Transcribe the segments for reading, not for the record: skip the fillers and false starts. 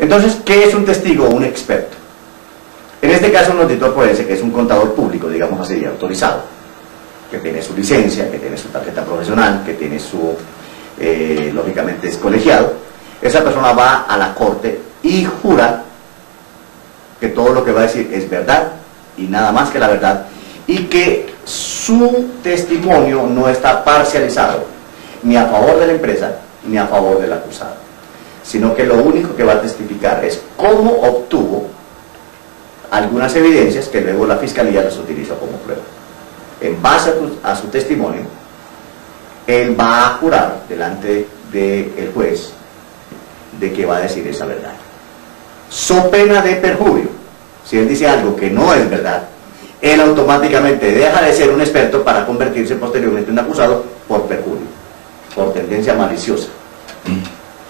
Entonces, ¿qué es un testigo o un experto? En este caso, un auditor forense, que es un contador público, digamos así, autorizado, que tiene su licencia, que tiene su tarjeta profesional, que tiene su, lógicamente es colegiado, esa persona va a la corte y jura que todo lo que va a decir es verdad y nada más que la verdad, y que su testimonio no está parcializado ni a favor de la empresa ni a favor del acusado, sino que lo único que va a testificar es cómo obtuvo algunas evidencias que luego la fiscalía las utiliza como prueba. En base a su testimonio, él va a jurar delante del juez de que va a decir esa verdad. So pena de perjurio, si él dice algo que no es verdad, él automáticamente deja de ser un experto para convertirse posteriormente en un acusado por perjurio, por tendencia maliciosa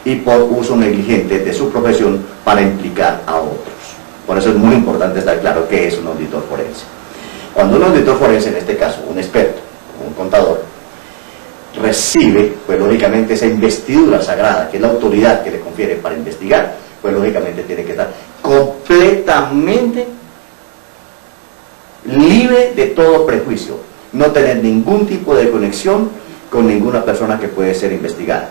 y por uso negligente de su profesión para implicar a otros. Por eso es muy importante estar claro qué es un auditor forense. Cuando un auditor forense, en este caso un experto, un contador, recibe, pues lógicamente esa investidura sagrada, que es la autoridad que le confiere para investigar, pues lógicamente tiene que estar completamente libre de todo prejuicio, no tener ningún tipo de conexión con ninguna persona que puede ser investigada,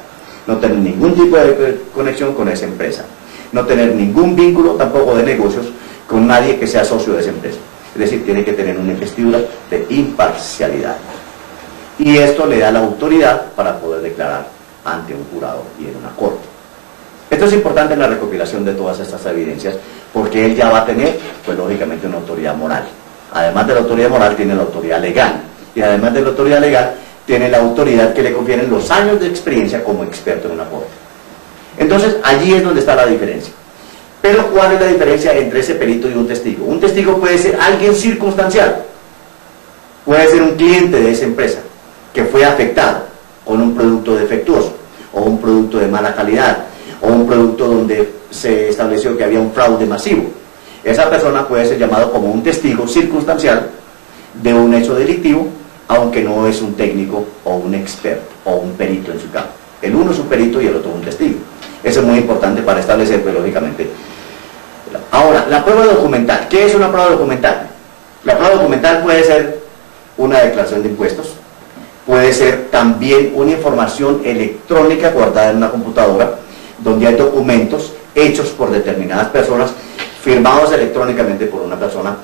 no tener ningún tipo de conexión con esa empresa, no tener ningún vínculo tampoco de negocios con nadie que sea socio de esa empresa. Es decir, tiene que tener una investidura de imparcialidad. Y esto le da la autoridad para poder declarar ante un jurado y en una corte. Esto es importante en la recopilación de todas estas evidencias, porque él ya va a tener, pues lógicamente, una autoridad moral. Además de la autoridad moral, tiene la autoridad legal. Y además de la autoridad legal, tiene la autoridad que le confieren los años de experiencia como experto en una corte. Entonces, allí es donde está la diferencia. Pero, ¿cuál es la diferencia entre ese perito y un testigo? Un testigo puede ser alguien circunstancial. Puede ser un cliente de esa empresa que fue afectado con un producto defectuoso, o un producto de mala calidad, o un producto donde se estableció que había un fraude masivo. Esa persona puede ser llamado como un testigo circunstancial de un hecho delictivo, aunque no es un técnico o un experto o un perito en su campo. El uno es un perito y el otro un testigo. Eso es muy importante para establecer, pues, lógicamente. Ahora, la prueba documental. ¿Qué es una prueba documental? La prueba documental puede ser una declaración de impuestos, puede ser también una información electrónica guardada en una computadora, donde hay documentos hechos por determinadas personas, firmados electrónicamente por una persona,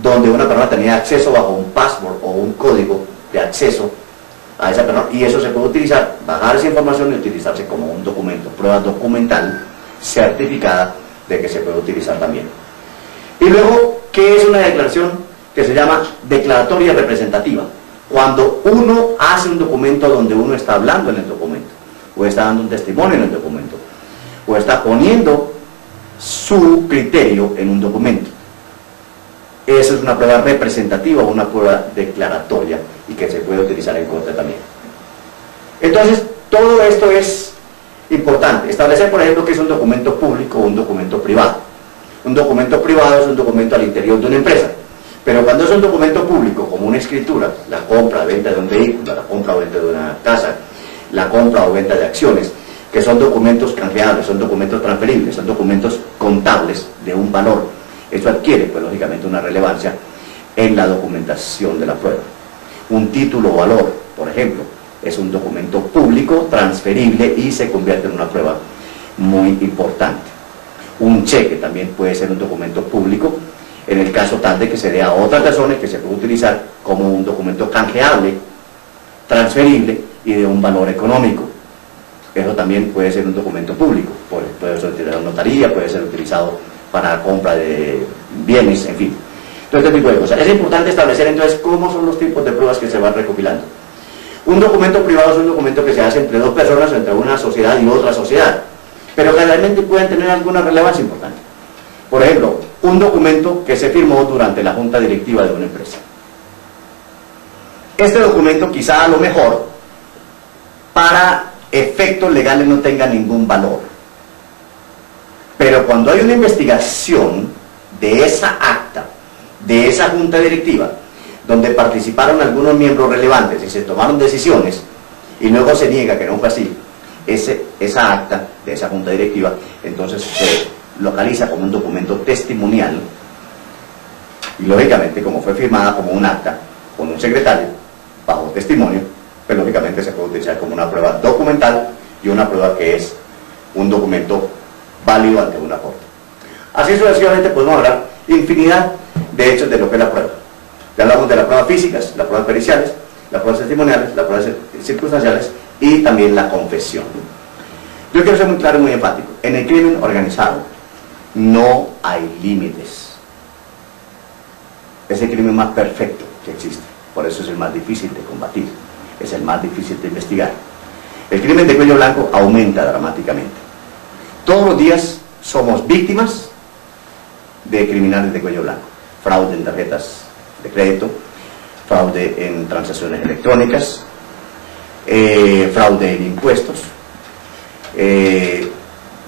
donde una persona tenía acceso bajo un password o un código de acceso a esa persona, y eso se puede utilizar, bajar esa información y utilizarse como un documento, prueba documental certificada de que se puede utilizar también. Y luego, ¿qué es una declaración que se llama declaratoria representativa? Cuando uno hace un documento donde uno está hablando en el documento, o está dando un testimonio en el documento, o está poniendo su criterio en un documento. Eso es una prueba representativa o una prueba declaratoria y que se puede utilizar en corte también. Entonces, todo esto es importante. Establecer, por ejemplo, que es un documento público o un documento privado. Un documento privado es un documento al interior de una empresa. Pero cuando es un documento público, como una escritura, la compra o venta de un vehículo, la compra o venta de una casa, la compra o venta de acciones, que son documentos canjeables, son documentos transferibles, son documentos contables de un valor. Eso adquiere, pues, lógicamente, una relevancia en la documentación de la prueba. Un título o valor, por ejemplo, es un documento público, transferible y se convierte en una prueba muy importante. Un cheque también puede ser un documento público, en el caso tal de que se dé a otra persona y que se puede utilizar como un documento canjeable, transferible y de un valor económico. Eso también puede ser un documento público, puede ser utilizado en notaría, puede ser utilizado para la compra de bienes, en fin, todo este tipo de cosas. Es importante establecer entonces cómo son los tipos de pruebas que se van recopilando. Un documento privado es un documento que se hace entre dos personas, entre una sociedad y otra sociedad, pero generalmente pueden tener alguna relevancia importante. Por ejemplo, un documento que se firmó durante la junta directiva de una empresa. Este documento quizá a lo mejor para efectos legales no tenga ningún valor, pero cuando hay una investigación de esa acta, de esa junta directiva, donde participaron algunos miembros relevantes y se tomaron decisiones, y luego se niega que no fue así, esa acta de esa junta directiva, entonces se localiza como un documento testimonial y lógicamente como fue firmada como un acta con un secretario bajo testimonio, pues lógicamente se puede utilizar como una prueba documental y una prueba que es un documento válido ante una corte. Así sucesivamente podemos hablar infinidad de hechos de lo que es la prueba. Ya hablamos de las pruebas físicas, las pruebas periciales, las pruebas testimoniales, las pruebas circunstanciales y también la confesión. Yo quiero ser muy claro y muy enfático. En el crimen organizado no hay límites. Es el crimen más perfecto que existe. Por eso es el más difícil de combatir. Es el más difícil de investigar. El crimen de cuello blanco aumenta dramáticamente. Todos los días somos víctimas de criminales de cuello blanco. Fraude en tarjetas de crédito, fraude en transacciones electrónicas, fraude en impuestos,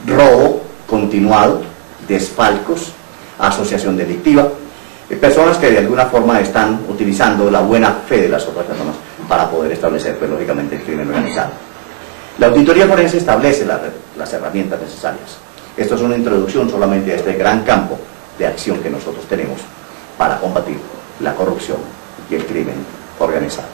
robo continuado, desfalcos, asociación delictiva, personas que de alguna forma están utilizando la buena fe de las otras personas para poder establecer, pues, lógicamente, el crimen organizado. La auditoría forense establece las herramientas necesarias. Esto es una introducción solamente a este gran campo de acción que nosotros tenemos para combatir la corrupción y el crimen organizado.